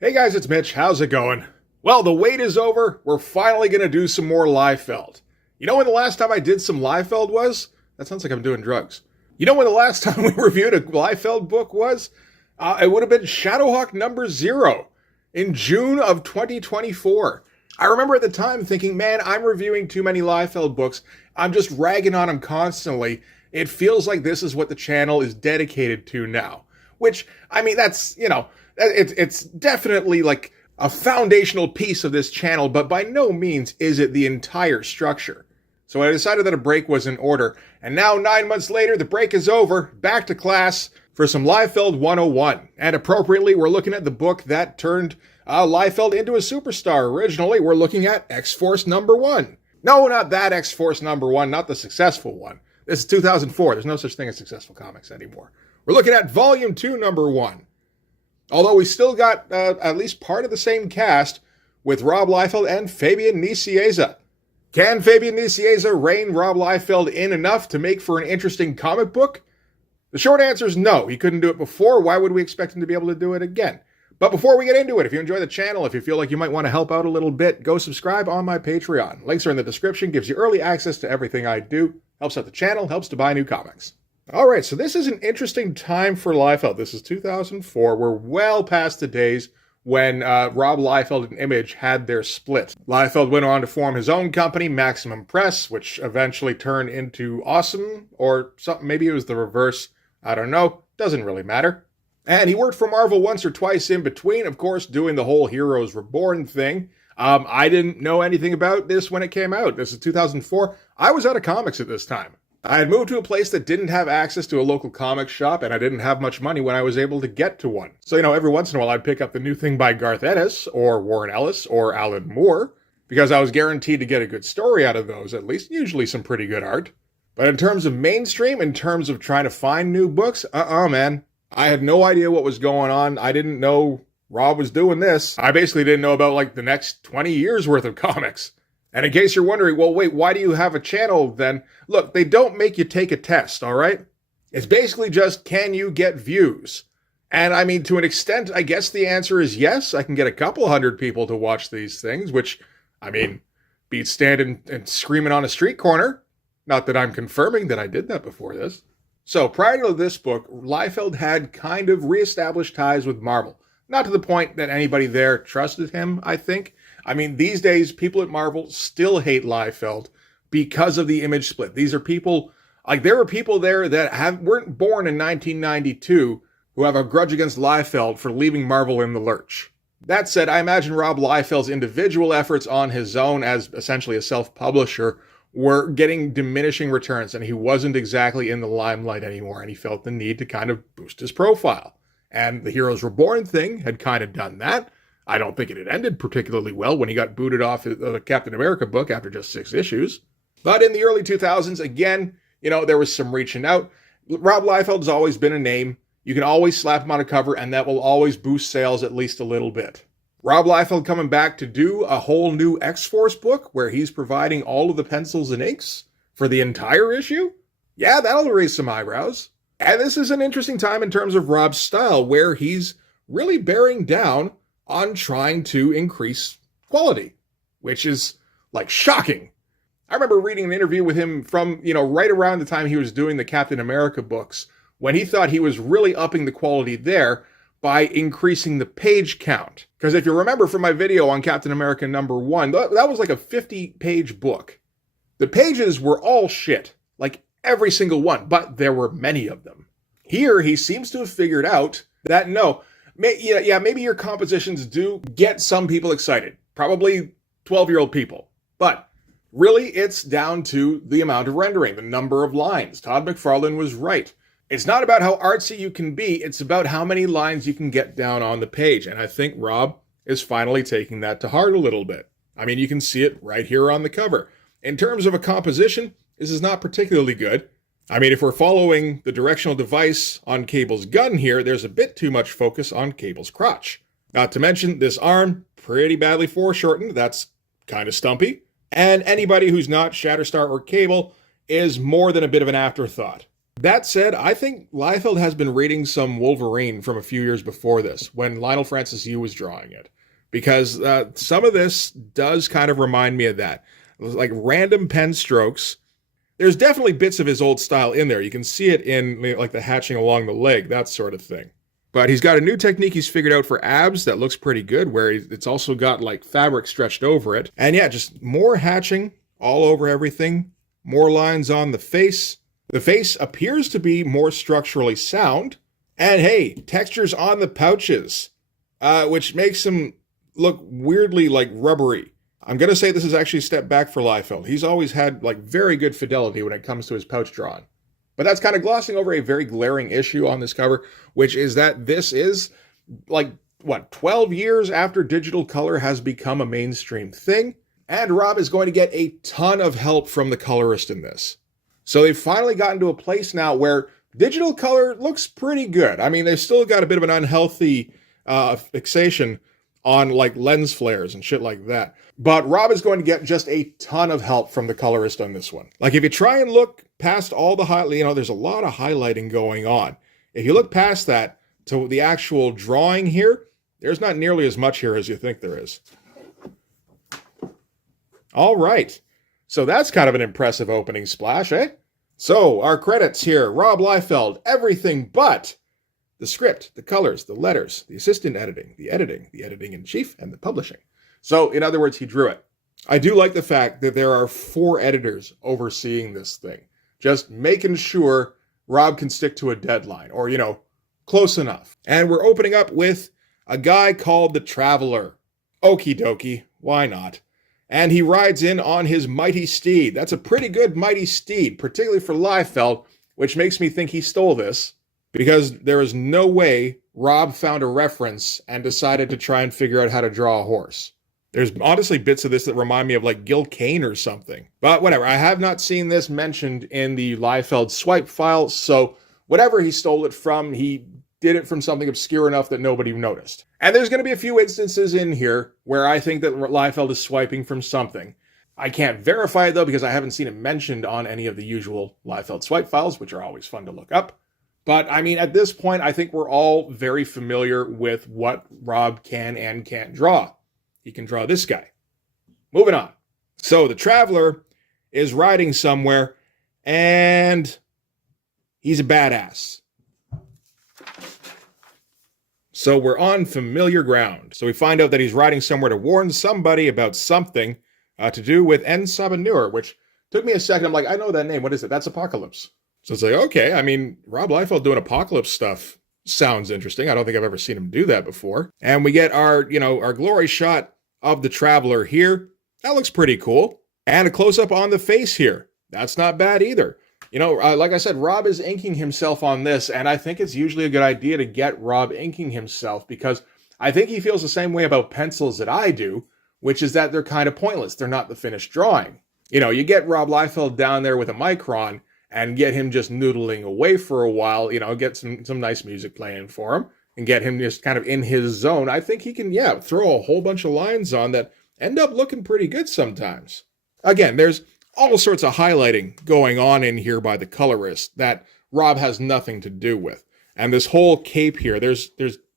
Hey guys, it's Mitch. How's it going? Well, the wait is over. We're finally going to do some more Liefeld. You know when the last time I did some Liefeld was? That sounds like I'm doing drugs. You know when the last time we reviewed a Liefeld book was? It would have been Shadowhawk number 0 in June of 2024. I remember at the time thinking, man, I'm reviewing too many Liefeld books. I'm just ragging on them constantly. It feels like this is what the channel is dedicated to now. Which, I mean, that's, it's definitely like a foundational piece of this channel, but by no means is it the entire structure. So I decided that a break was in order, and now 9 months later, the break is over, back to class for some Liefeld 101. And appropriately, we're looking at the book that turned Liefeld into a superstar. Originally, we're looking at X-Force number 1. No, not that X-Force number 1, not the successful one. This is 2004. There's no such thing as successful comics anymore. We're looking at Volume 2, number 1. Although we still got at least part of the same cast with Rob Liefeld and Fabian Nicieza. Can Fabian Nicieza rein Rob Liefeld in enough to make for an interesting comic book? The short answer is no. He couldn't do it before. Why would we expect him to be able to do it again? But before we get into it, if you enjoy the channel, if you feel like you might want to help out a little bit, go subscribe on my Patreon. Links are in the description, gives you early access to everything I do, helps out the channel, helps to buy new comics. Alright, so this is an interesting time for Liefeld. This is 2004. We're well past the days when Rob Liefeld and Image had their split. Liefeld went on to form his own company, Maximum Press, which eventually turned into Awesome, or something. Maybe it was the reverse. I don't know. Doesn't really matter. And he worked for Marvel once or twice in between, of course, doing the whole Heroes Reborn thing. I didn't know anything about this when it came out. This is 2004. I was out of comics at this time. I had moved to a place that didn't have access to a local comic shop, and I didn't have much money when I was able to get to one. So, every once in a while I'd pick up the new thing by Garth Ennis, or Warren Ellis, or Alan Moore, because I was guaranteed to get a good story out of those, at least, usually some pretty good art. But in terms of mainstream, in terms of trying to find new books, man. I had no idea what was going on. I didn't know Rob was doing this. I basically didn't know about, the next 20 years worth of comics. And in case you're wondering, well, wait, why do you have a channel then? Look, they don't make you take a test, all right? It's basically just, can you get views? And I mean, to an extent, I guess the answer is yes. I can get a couple hundred people to watch these things, which, beats standing and screaming on a street corner. Not that I'm confirming that I did that before this. So prior to this book, Liefeld had kind of reestablished ties with Marvel. Not to the point that anybody there trusted him, I think. These days, people at Marvel still hate Liefeld because of the Image split. These are people, there were people there that weren't born in 1992 who have a grudge against Liefeld for leaving Marvel in the lurch. That said, I imagine Rob Liefeld's individual efforts on his own as essentially a self-publisher were getting diminishing returns, and he wasn't exactly in the limelight anymore, and he felt the need to kind of boost his profile. And the Heroes Reborn thing had kind of done that. I don't think it had ended particularly well when he got booted off the Captain America book after just 6 issues. But in the early 2000s, again, there was some reaching out. Rob Liefeld's always been a name. You can always slap him on a cover, and that will always boost sales at least a little bit. Rob Liefeld coming back to do a whole new X-Force book where he's providing all of the pencils and inks for the entire issue? Yeah, that'll raise some eyebrows. And this is an interesting time in terms of Rob's style, where he's really bearing down on trying to increase quality, which is, shocking. I remember reading an interview with him from, right around the time he was doing the Captain America books, when he thought he was really upping the quality there by increasing the page count. Because if you remember from my video on Captain America number 1, that was like a 50-page book. The pages were all shit, every single one, but there were many of them. Here, he seems to have figured out that, no, maybe your compositions do get some people excited. Probably 12-year-old people. But really, it's down to the amount of rendering, the number of lines. Todd McFarlane was right. It's not about how artsy you can be, it's about how many lines you can get down on the page. And I think Rob is finally taking that to heart a little bit. You can see it right here on the cover. In terms of a composition, this is not particularly good. If we're following the directional device on Cable's gun here, there's a bit too much focus on Cable's crotch. Not to mention, this arm, pretty badly foreshortened. That's kind of stumpy. And anybody who's not Shatterstar or Cable is more than a bit of an afterthought. That said, I think Liefeld has been reading some Wolverine from a few years before this, when Lionel Francis Yu was drawing it. Because some of this does kind of remind me of that. It was like random pen strokes. There's definitely bits of his old style in there. You can see it in like the hatching along the leg, that sort of thing. But he's got a new technique he's figured out for abs that looks pretty good, where it's also got like fabric stretched over it. And yeah, just more hatching all over everything. More lines on the face. The face appears to be more structurally sound. And hey, textures on the pouches, which makes them look weirdly like rubbery. I'm going to say this is actually a step back for Liefeld. He's always had like very good fidelity when it comes to his pouch drawing. But that's kind of glossing over a very glaring issue on this cover, which is that this is like, 12 years after digital color has become a mainstream thing. And Rob is going to get a ton of help from the colorist in this. So they've finally gotten to a place now where digital color looks pretty good. I mean, they've still got a bit of an unhealthy fixation on like lens flares and shit like that. But Rob is going to get just a ton of help from the colorist on this one. Like if you try and look past all the there's a lot of highlighting going on. If you look past that to the actual drawing here, there's not nearly as much here as you think there is. All right. So that's kind of an impressive opening splash, eh? So our credits here, Rob Liefeld, everything but the script, the colors, the letters, the assistant editing, the editing-in-chief, and the publishing. So, in other words, he drew it. I do like the fact that there are 4 editors overseeing this thing. Just making sure Rob can stick to a deadline, or, close enough. And we're opening up with a guy called the Traveler. Okie dokie, why not? And he rides in on his mighty steed. That's a pretty good mighty steed, particularly for Liefeld, which makes me think he stole this, because there is no way Rob found a reference and decided to try and figure out how to draw a horse. There's honestly bits of this that remind me of like Gil Kane or something. But whatever, I have not seen this mentioned in the Liefeld swipe file, so whatever he stole it from, he did it from something obscure enough that nobody noticed. And there's going to be a few instances in here where I think that Liefeld is swiping from something. I can't verify it though because I haven't seen it mentioned on any of the usual Liefeld swipe files, which are always fun to look up. But I mean, at this point, I think we're all very familiar with what Rob can and can't draw. He can draw this guy. Moving on. So the Traveler is riding somewhere and he's a badass. So we're on familiar ground. So we find out that he's riding somewhere to warn somebody about something to do with En Sabanur, which took me a second. I'm like, I know that name. What is it? That's Apocalypse. So it's like, okay, I mean, Rob Liefeld doing Apocalypse stuff sounds interesting. I don't think I've ever seen him do that before. And we get our glory shot of the Traveler here. That looks pretty cool. And a close-up on the face here. That's not bad either. Like I said, Rob is inking himself on this, and I think it's usually a good idea to get Rob inking himself because I think he feels the same way about pencils that I do, which is that they're kind of pointless. They're not the finished drawing. You get Rob Liefeld down there with a micron and get him just noodling away for a while, get some nice music playing for him and get him just kind of in his zone. I think he can, throw a whole bunch of lines on that end up looking pretty good sometimes. Again, there's all sorts of highlighting going on in here by the colorist that Rob has nothing to do with. And this whole cape here, there's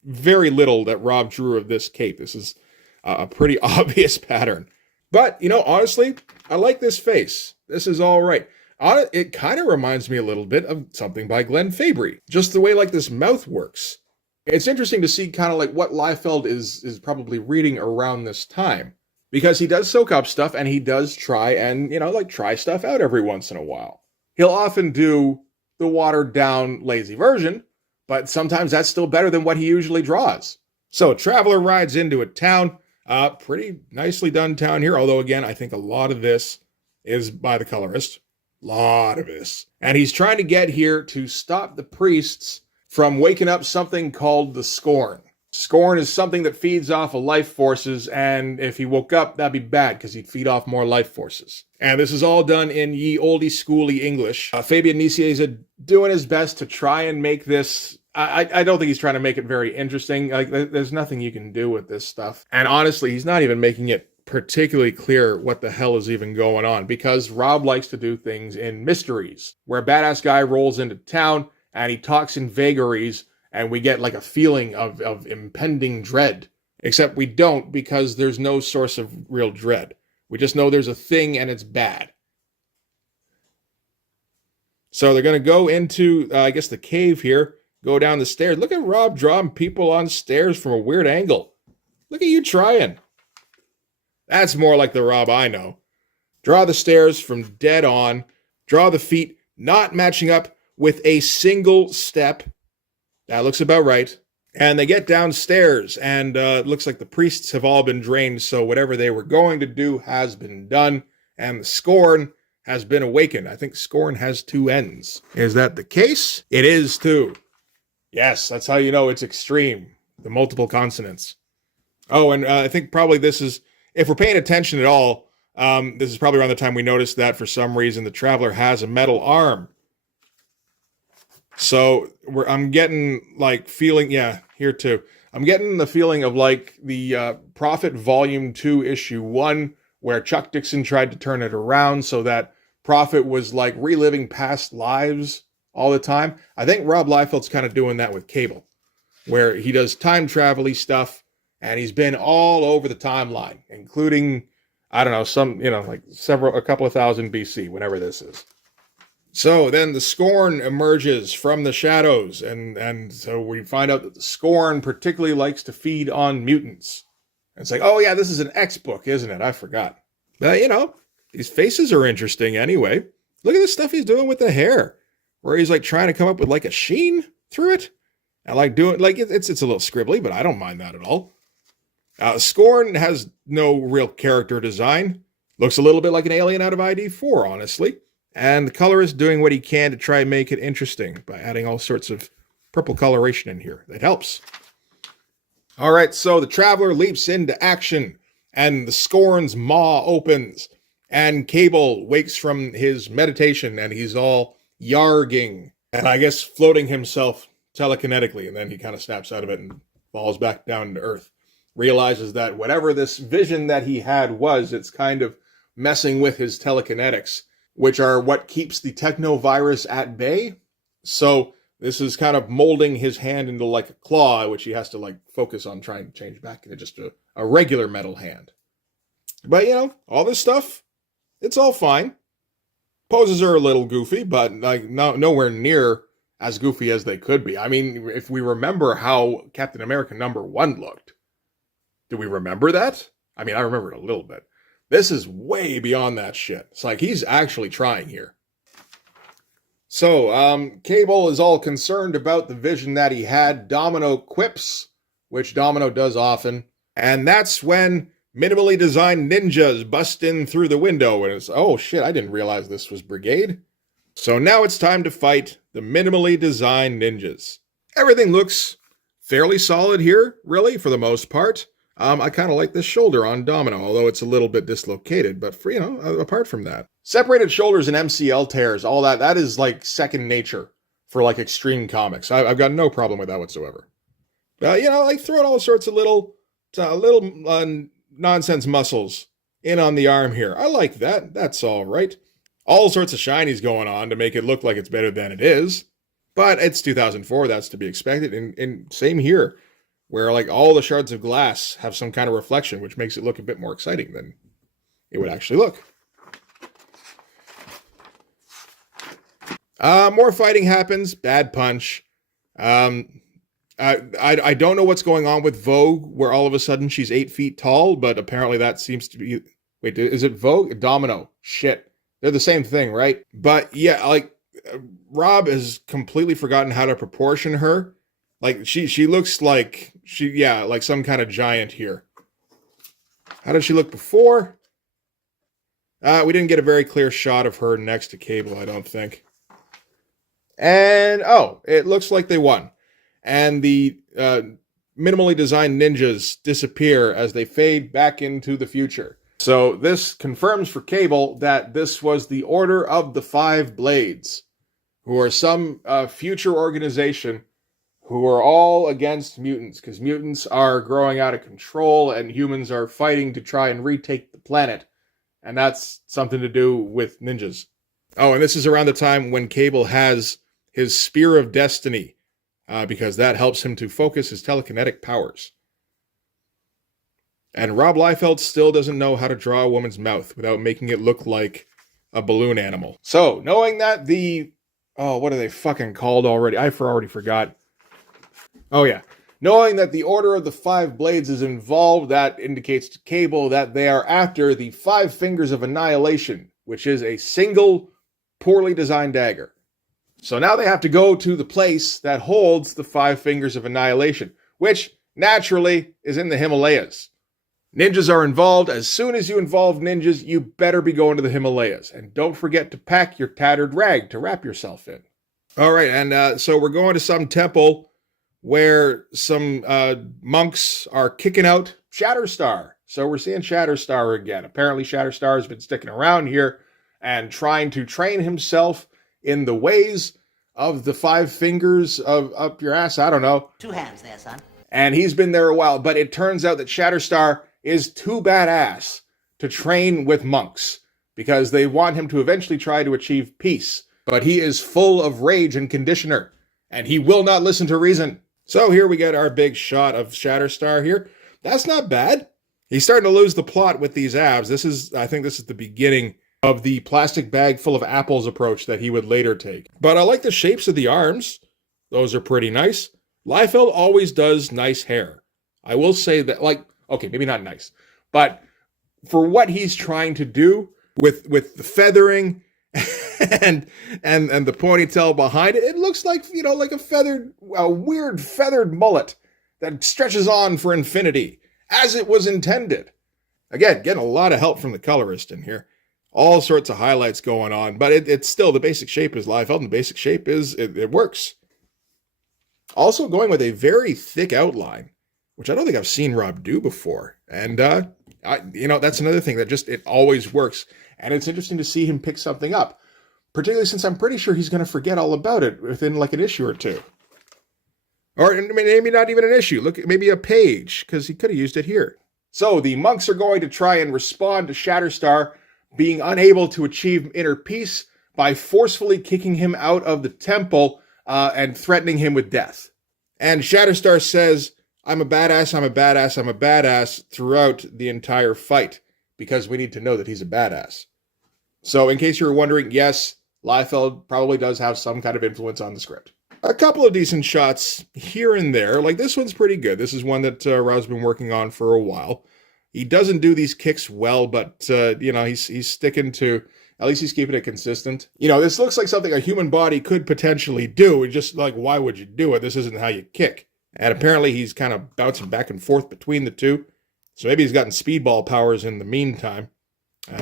very little that Rob drew of this cape. This is a pretty obvious pattern. But, honestly, I like this face. This is all right. It kind of reminds me a little bit of something by Glenn Fabry. Just the way like this mouth works. It's interesting to see kind of like what Liefeld is probably reading around this time. Because he does soak up stuff and he does try and, try stuff out every once in a while. He'll often do the watered down lazy version, but sometimes that's still better than what he usually draws. So Traveler rides into a town, pretty nicely done town here. Although again, I think a lot of this is by the colorist. Lot of this. And he's trying to get here to stop the priests from waking up something called the Scorn. Scorn is something that feeds off of life forces, and if he woke up, that'd be bad, because he'd feed off more life forces. And this is all done in ye oldie schooly English. Fabian Nicieza doing his best to try and make this... I don't think he's trying to make it very interesting. Like, there's nothing you can do with this stuff. And honestly, he's not even making it particularly clear what the hell is even going on, because Rob likes to do things in mysteries, where a badass guy rolls into town and he talks in vagaries, and we get like a feeling of impending dread. Except we don't, because there's no source of real dread. We just know there's a thing and it's bad. So they're going to go into, I guess, the cave here, go down the stairs. Look at Rob drawing people on stairs from a weird angle. Look at you trying. That's more like the Rob I know. Draw the stairs from dead on. Draw the feet not matching up with a single step. That looks about right. And they get downstairs, and it looks like the priests have all been drained, so whatever they were going to do has been done, and the Scorn has been awakened. I think Scorn has two ends. Is that the case? It is too. Yes, that's how you know it's extreme. The multiple consonants. Oh, and I think probably this is, if we're paying attention at all, this is probably around the time we noticed that for some reason the Traveler has a metal arm. So I'm getting like feeling, yeah, here too. I'm getting the feeling of like the Prophet Volume 2, Issue 1, where Chuck Dixon tried to turn it around so that Prophet was like reliving past lives all the time. I think Rob Liefeld's kind of doing that with Cable, where he does time travel-y stuff, and he's been all over the timeline, including, I don't know, some, like a couple of thousand BC, whenever this is. So then the Scorn emerges from the shadows, and so we find out that the Scorn particularly likes to feed on mutants. And it's like, oh yeah, this is an X book, isn't it? I forgot. But, these faces are interesting anyway. Look at the stuff he's doing with the hair, where he's like trying to come up with like a sheen through it. I like doing, like, it's a little scribbly, but I don't mind that at all. Scorn has no real character design. Looks a little bit like an alien out of ID4, honestly. And the colorist doing what he can to try and make it interesting by adding all sorts of purple coloration in here. That helps. All right, so the Traveler leaps into action, and the Scorn's maw opens, and Cable wakes from his meditation, and he's all yarging, and I guess floating himself telekinetically, and then he kind of snaps out of it and falls back down to Earth. Realizes that whatever this vision that he had was, it's kind of messing with his telekinetics, which are what keeps the technovirus at bay. So this is kind of molding his hand into like a claw, which he has to like focus on trying to change back into just a regular metal hand. But, all this stuff, it's all fine. Poses are a little goofy, but like nowhere near as goofy as they could be. I mean, if we remember how Captain America #1 looked, do we remember that? I mean, I remember it a little bit. This is way beyond that shit. It's like he's actually trying here. So, Cable is all concerned about the vision that he had. Domino quips, which Domino does often. And that's when minimally designed ninjas bust in through the window. And it's, oh shit, I didn't realize this was Brigade. So now it's time to fight the minimally designed ninjas. Everything looks fairly solid here, really, for the most part. I kind of like this shoulder on Domino, although it's a little bit dislocated, but for, apart from that. Separated shoulders and MCL tears, all that is like second nature for like extreme comics. I've got no problem with that whatsoever. Like throwing all sorts of little nonsense muscles in on the arm here. I like that. That's all right. All sorts of shinies going on to make it look like it's better than it is. But it's 2004, that's to be expected. And same here, where like all the shards of glass have some kind of reflection, which makes it look a bit more exciting than it would actually look. More fighting happens. Bad punch. I don't know what's going on with Vogue, where all of a sudden she's 8 feet tall, but apparently that seems to be... Wait, is it Vogue? Domino. Shit. They're the same thing, right? But yeah, like, Rob has completely forgotten how to proportion her. Like, she looks like... like some kind of giant here. How did she look before? We didn't get a very clear shot of her next to Cable, I don't think. And, it looks like they won. And the minimally designed ninjas disappear as they fade back into the future. So this confirms for Cable that this was the Order of the Five Blades, who are some future organization who are all against mutants, because mutants are growing out of control and humans are fighting to try and retake the planet. And that's something to do with ninjas. Oh, and this is around the time when Cable has his Spear of Destiny, because that helps him to focus his telekinetic powers. And Rob Liefeld still doesn't know how to draw a woman's mouth without making it look like a balloon animal. So, knowing that what are they fucking called already? I already forgot. Oh yeah. Knowing that the Order of the Five Blades is involved, that indicates to Cable that they are after the Five Fingers of Annihilation, which is a single, poorly designed dagger. So now they have to go to the place that holds the Five Fingers of Annihilation, which, naturally, is in the Himalayas. Ninjas are involved. As soon as you involve ninjas, you better be going to the Himalayas. And don't forget to pack your tattered rag to wrap yourself in. All right, and so we're going to some temple where some monks are kicking out Shatterstar. So we're seeing Shatterstar again. Apparently Shatterstar has been sticking around here and trying to train himself in the ways of the Five Fingers of up your ass. I don't know. 2 hands there, son. And he's been there a while, but it turns out that Shatterstar is too badass to train with monks because they want him to eventually try to achieve peace. But he is full of rage and conditioner, and he will not listen to reason. So here we get our big shot of Shatterstar here. That's not bad. He's starting to lose the plot with these abs. I think this is the beginning of the plastic bag full of apples approach that he would later take. But I like the shapes of the arms. Those are pretty nice. Liefeld always does nice hair. I will say that, okay, maybe not nice, but for what he's trying to do with the feathering and the ponytail behind it, it looks like, like a weird feathered mullet that stretches on for infinity, as it was intended. Again, getting a lot of help from the colorist in here. All sorts of highlights going on, but it's still, the basic shape is Liefeld, and the basic shape is, it works. Also going with a very thick outline, which I don't think I've seen Rob do before. And, that's another thing that it always works. And it's interesting to see him pick something up, particularly since I'm pretty sure he's going to forget all about it within like an issue or two. Or maybe not even an issue. Look, maybe a page, because he could have used it here. So the monks are going to try and respond to Shatterstar being unable to achieve inner peace by forcefully kicking him out of the temple and threatening him with death. And Shatterstar says, I'm a badass, I'm a badass, I'm a badass throughout the entire fight, because we need to know that he's a badass. So in case you were wondering, yes, Liefeld probably does have some kind of influence on the script. A couple of decent shots here and there. Like this one's pretty good. This is one that Rob's been working on for a while. He doesn't do these kicks well, but, he's sticking to, at least he's keeping it consistent. This looks like something a human body could potentially do. It's just like, why would you do it? This isn't how you kick. And apparently he's kind of bouncing back and forth between the two. So maybe he's gotten speedball powers in the meantime.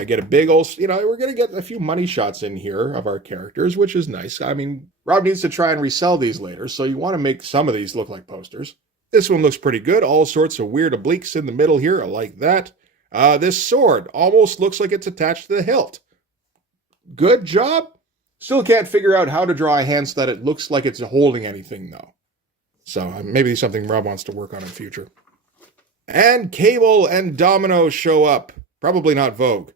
Get a big old, we're going to get a few money shots in here of our characters, which is nice. I mean, Rob needs to try and resell these later, so you want to make some of these look like posters. This one looks pretty good. All sorts of weird obliques in the middle here. I like that. This sword almost looks like it's attached to the hilt. Good job. Still can't figure out how to draw a hand so that it looks like it's holding anything, though. So maybe something Rob wants to work on in future. And Cable and Domino show up. Probably not Vogue.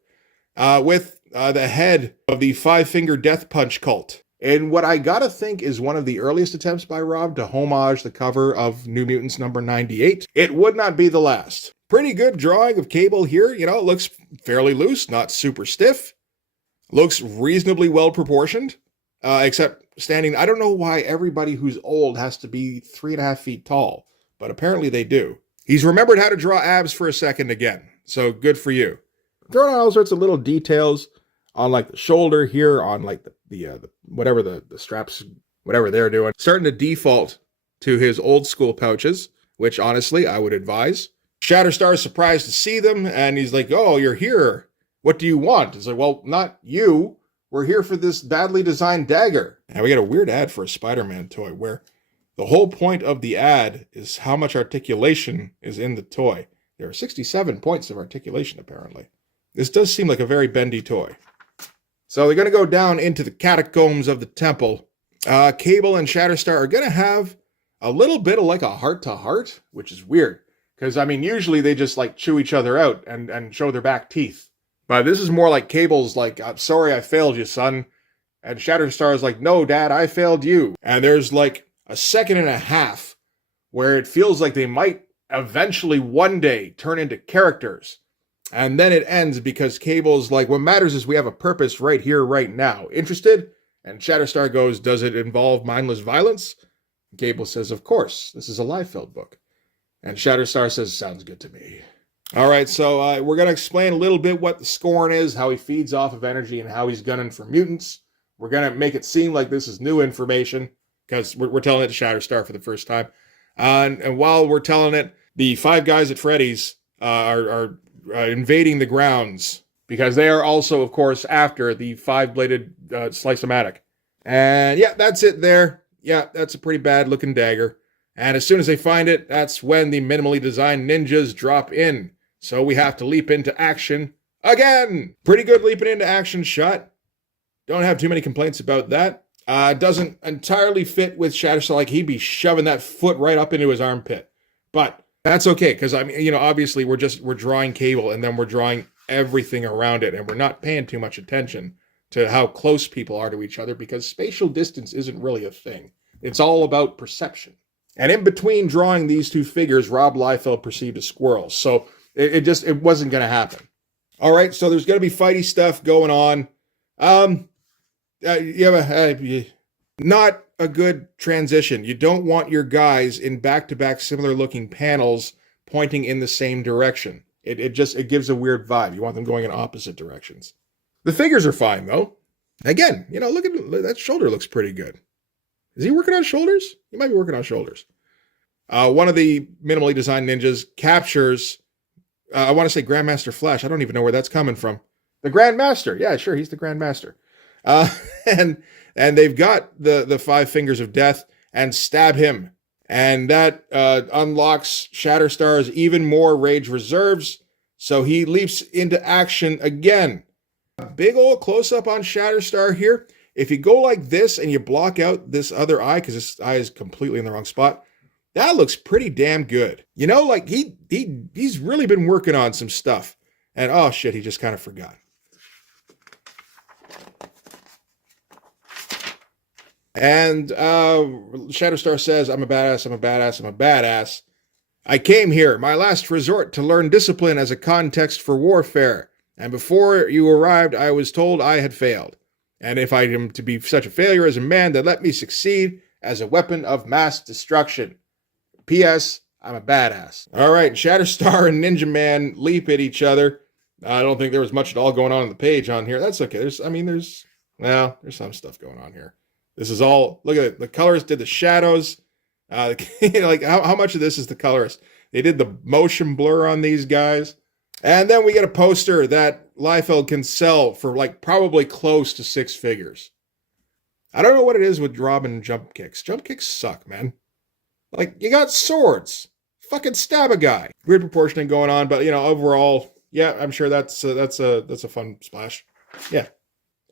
With the head of the Five-Finger Death Punch cult. In what I gotta think is one of the earliest attempts by Rob to homage the cover of New Mutants number 98. It would not be the last. Pretty good drawing of Cable here. It looks fairly loose, not super stiff. Looks reasonably well proportioned. Except standing, I don't know why everybody who's old has to be 3.5 feet tall, but apparently they do. He's remembered how to draw abs for a second again, so good for you. Throwing out all sorts of little details on like the shoulder here, on like the whatever the straps, whatever they're doing. Starting to default to his old school pouches, which honestly I would advise. Shatterstar is surprised to see them, and he's like, oh, you're here. What do you want? It's like, well, not you. We're here for this badly designed dagger. And we got a weird ad for a Spider-Man toy where the whole point of the ad is how much articulation is in the toy. There are 67 points of articulation, apparently. This does seem like a very bendy toy. So they're going to go down into the catacombs of the temple. Cable and Shatterstar are going to have a little bit of like a heart-to-heart, which is weird. Because, I mean, usually they just like chew each other out and show their back teeth. But this is more like Cable's like, I'm sorry I failed you, son. And Shatterstar's like, no, Dad, I failed you. And there's like a second and a half where it feels like they might eventually one day turn into characters. And then it ends because Cable's like, what matters is we have a purpose right here, right now. Interested? And Shatterstar goes, does it involve mindless violence? And Cable says, of course. This is a Liefeld book. And Shatterstar says, sounds good to me. All right, so we're going to explain a little bit what the Scorn is, how he feeds off of energy, and how he's gunning for mutants. We're going to make it seem like this is new information, because we're telling it to Shatterstar for the first time. And while we're telling it, the five guys at Freddy's are invading the grounds, because they are also, of course, after the five-bladed slice-o-matic. And yeah, that's it there. Yeah, that's a pretty bad-looking dagger. And as soon as they find it, that's when the minimally designed ninjas drop in. So we have to leap into action again. Pretty good leaping into action shot. Don't have too many complaints about that. Doesn't entirely fit with Shatterstar, like he'd be shoving that foot right up into his armpit. But that's okay, because I mean, you know, obviously we're drawing Cable and then we're drawing everything around it, and we're not paying too much attention to how close people are to each other, because spatial distance isn't really a thing. It's all about perception. And in between drawing these two figures, Rob Liefeld perceived a squirrel. So it wasn't going to happen. All right, so there's going to be fighty stuff going on. Not a good transition. You don't want your guys in back-to-back similar-looking panels pointing in the same direction. It gives a weird vibe. You want them going in opposite directions. The figures are fine, though. Again, you know, look at that shoulder looks pretty good. Is he working on shoulders? He might be working on shoulders. One of the minimally designed ninjas captures, I want to say Grandmaster Flash. I don't even know where that's coming from. The Grandmaster. Yeah, sure, he's the Grandmaster. And they've got the five fingers of death and stab him. And that unlocks Shatterstar's even more rage reserves. So he leaps into action again. A big old close-up on Shatterstar here. If you go like this and you block out this other eye, because this eye is completely in the wrong spot, that looks pretty damn good. You know, like he's really been working on some stuff. And oh shit, he just kind of forgot. And Shatterstar says, I'm a badass, I'm a badass, I'm a badass. I came here, my last resort, to learn discipline as a context for warfare. And before you arrived, I was told I had failed. And if I am to be such a failure as a man, then let me succeed as a weapon of mass destruction. P.S. I'm a badass. All right, Shatterstar and Ninja Man leap at each other. I don't think there was much at all going on the page on here. That's okay. There's some stuff going on here. This is all, look at it. The colorist did the shadows. Like how much of this is the colorist? They did the motion blur on these guys. And then we get a poster that Liefeld can sell for like probably close to 6 figures. I don't know what it is with Robin jump kicks. Jump kicks suck, man. Like, you got swords. Fucking stab a guy. Weird proportioning going on, but you know, overall, yeah, I'm sure that's a fun splash. Yeah.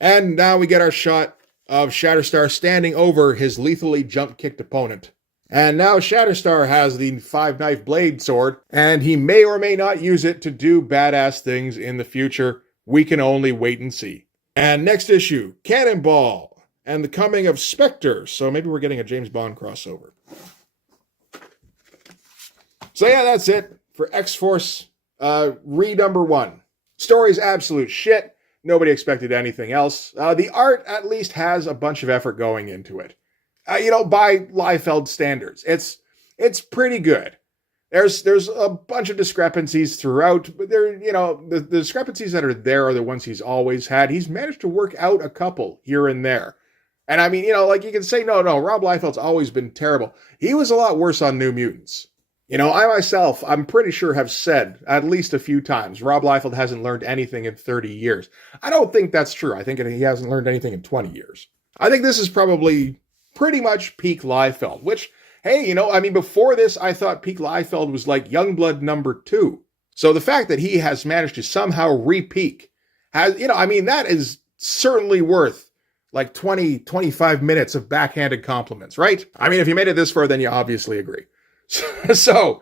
And now we get our shot of Shatterstar standing over his lethally jump kicked opponent. And now Shatterstar has the 5-knife blade sword, and he may or may not use it to do badass things in the future. We can only wait and see. And next issue, Cannonball, and the coming of Spectre. So maybe we're getting a James Bond crossover. So yeah, that's it for X-Force read number 1. Story's absolute shit. Nobody expected anything else. The art at least has a bunch of effort going into it. By Liefeld standards, it's pretty good. There's a bunch of discrepancies throughout, but the discrepancies that are there are the ones he's always had. He's managed to work out a couple here and there. And I mean, like you can say, no, Rob Liefeld's always been terrible. He was a lot worse on New Mutants. I myself, I'm pretty sure have said at least a few times, Rob Liefeld hasn't learned anything in 30 years. I don't think that's true. I think he hasn't learned anything in 20 years. I think this is probably pretty much peak Liefeld, which, hey, before this, I thought peak Liefeld was like Youngblood number 2. So the fact that he has managed to somehow re-peak that is certainly worth like 20, 25 minutes of backhanded compliments, right? I mean, if you made it this far, then you obviously agree. So,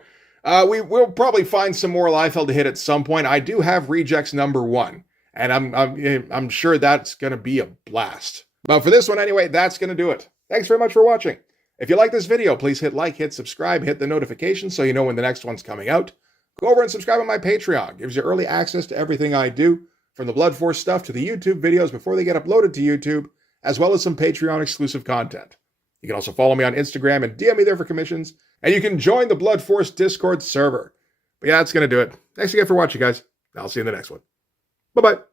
we will probably find some more Liefeld to hit at some point. I do have rejects number 1, and I'm sure that's going to be a blast. But for this one anyway, that's going to do it. Thanks very much for watching. If you like this video, please hit like, hit subscribe, hit the notification so you know when the next one's coming out. Go over and subscribe on my Patreon. It gives you early access to everything I do, from the Blood Force stuff to the YouTube videos before they get uploaded to YouTube, as well as some Patreon exclusive content. You can also follow me on Instagram and DM me there for commissions, and you can join the Blood Force Discord server. But yeah, that's going to do it. Thanks again for watching, guys. I'll see you in the next one. Bye-bye.